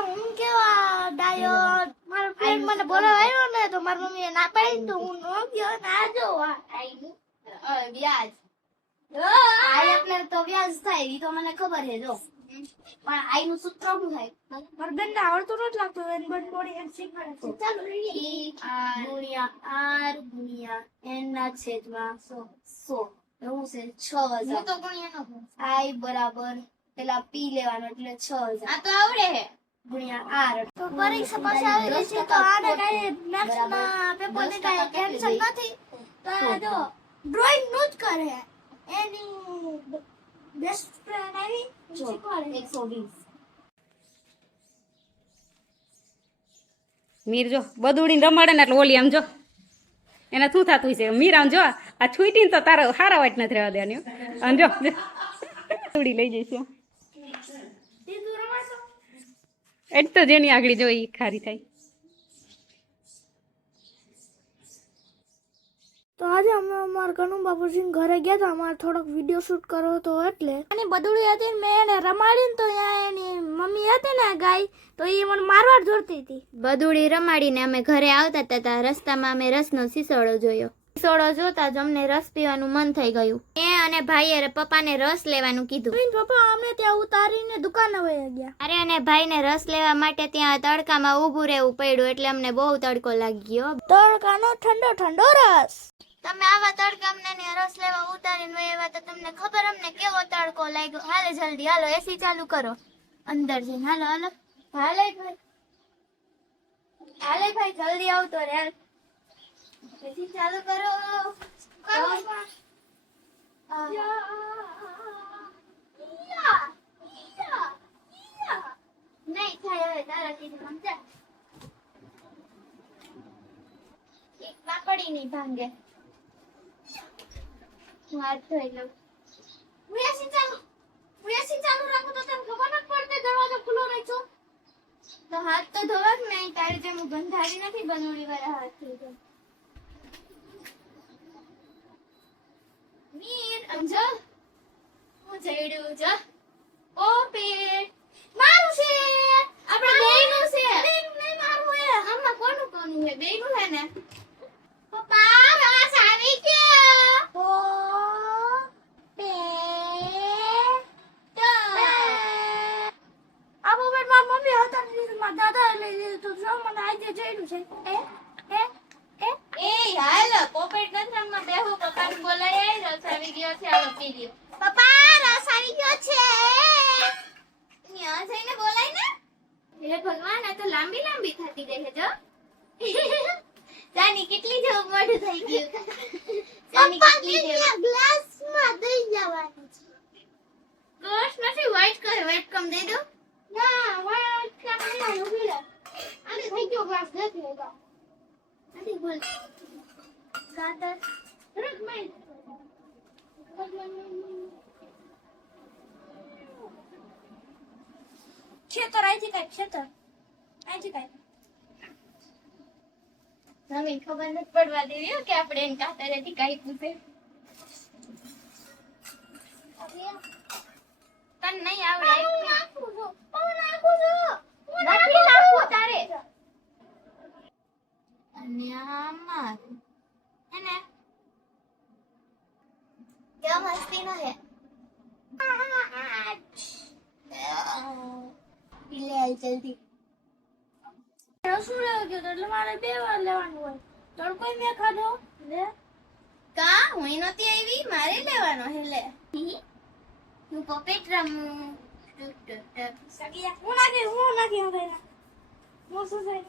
હું કેવા ડાયો મારો ફ્રેન્ડ મને બોલાવ્યો ને તો મારી મમ્મીએ ના પાડી તો હું નો ગયો ના જોવા વ્યાજ. આઈ એટલે તો વ્યાજ થાય ઈ તો મને ખબર છે જો. પણ આઈ નું સૂત્ર શું થાય? મારા બેન ને આવડતું નથી લાગતું એન બટ થોડી એમ શીખવાડે ચાલો ગુણ્યા આર ગુણ્યા એન ના છેદમાં સો. સો. એવું છે છ હજાર. તો ગુણ્યા નો આઈ બરાબર પેલા પી લેવાનો એટલે છ હજાર. આ તો આવડે હે ગુણ્યા આર ના ની નું મીર જો, બદુડીને રમાડે ને એટલે ઓલી આમ જો. એને શું થતું છે મીર આમ જો, આ છૂટીને તો તારો હારા વાટ નથી રહેવા દેવાની. જો જો. લઈ જઈશું એટલે તો જેની આગળ જો એ ખારી થાય. તો આજે અમે અમારા કનુ બાપુજી ઘરે ગયા હતા. અમારે થોડોક વીડિયો શૂટ કરવો હતો એટલે. અને બદુડી હતી ને મેં એને રમાડીને તો અહીંયા એની મમ્મી હતી ને ગાય તો એ મને મારવા જોડતી હતી. બદુડી રમાડીને અમે ઘરે આવતા હતા. ત્યાં રસ્તામાં અમે રસનો સિસોડો જોયો. સિસોડો જોતા જ અમને રસ પીવાનું મન થઈ ગયું. એ અને ભાઈએ પપ્પાને રસ લેવાનું કીધું. પપ્પા અમને ત્યાં ઉતારીને દુકાને વયા ગયા. અરે અને ભાઈને રસ લેવા માટે ત્યાં તડકામાં ઊભું રહેવું પડ્યું એટલે અમને બહુ તડકો લાગી ગયો. તડકાનો ઠંડો ઠંડો રસ. તમે આવા તડકા અમને રસ લેવા ઉતારીને એવા તો તમને ખબર અમને કેવો તડકો લાગ્યો? હાલે જલ્દી હાલો એસી ચાલુ કરો. અંદર જઈને હાલો હાલો. હાલે ભાઈ. હાલે ભાઈ જલ્દી આવતો રે એસી ચાલુ કરો. નહીં થાય હવે તારાથી સમજા એક પાપડી નહીં ભાંગે. હું હાથ ધોઈ લઉં. હું એસી ચાલુ હું એસી ચાલુ રાખું તો તને ખબર નથી પડતી દરવાજો ખુલ્લો તો હાથ તો ધોવા જ નહીં તારી જેમ હું ગંધારી નથી બનોડી વાળા હાથથી તો મીર સમજો હું જઈડું જો ઓ પેટ મારું છે આપણે બેયનું છે બેયનું નહીં મારું હે આમાં કોનું કોનું હે બેયનું હે ને પપ્પા રસ આવી ગયો ઓ પે તો આ મોબાઈલમાં મમ્મી હતા ને લીધું તો જો મને આજે જોઈલું છે. એ? એ? એ? એ હાલો પોપેટ નથરમાં બેહો પપ્પાને બોલાય આય રસ આવી ગયો છે હાલો પી લ્યો. પપ્પા રસ આવી ગયો છે. ન્યા જઈને બોલાય ને. હે ભગવાન આ તો લાંબી લાંબી થતી છે જો. જાની કેટલી જેવું મોઢું થઈ ગયું. જાની કેટલી જેવું. ગ્લાસમાં દઈ જવાનું છે. ગોશ નથી વ્હાઈટ કહે વ્હાઈટ કમ દઈ દો ના વાળ કામ નહીં ઊભી રહે આને થઈ ગયો ગ્લાસ નથી લેવા નથી બોલ કાતર રખ મેં ખેતર અહીંથી કઈ ખેતર અહીંથી કઈ નવીન ખબર નથી પડવા દેવી હો કે આપણે એને કાતરેથી કાંઈ પૂછે તને નહીં આવડે નાખું છું હું નાખું છું નથી નાખવું તારે અને આમાં એને મસ્તી નો હે પી લે જલ્દી રસું લેવા ગયો તો એટલે મારે બે વાર લેવાનું હોય તડકો મેં ખાધો લે કા હું નતી આવી મારે લેવાનો હે લે હું પપેટ રમું ટુક ટુક ટુક સગિયા હું નાખી હું નાખી હવે હું શું થાય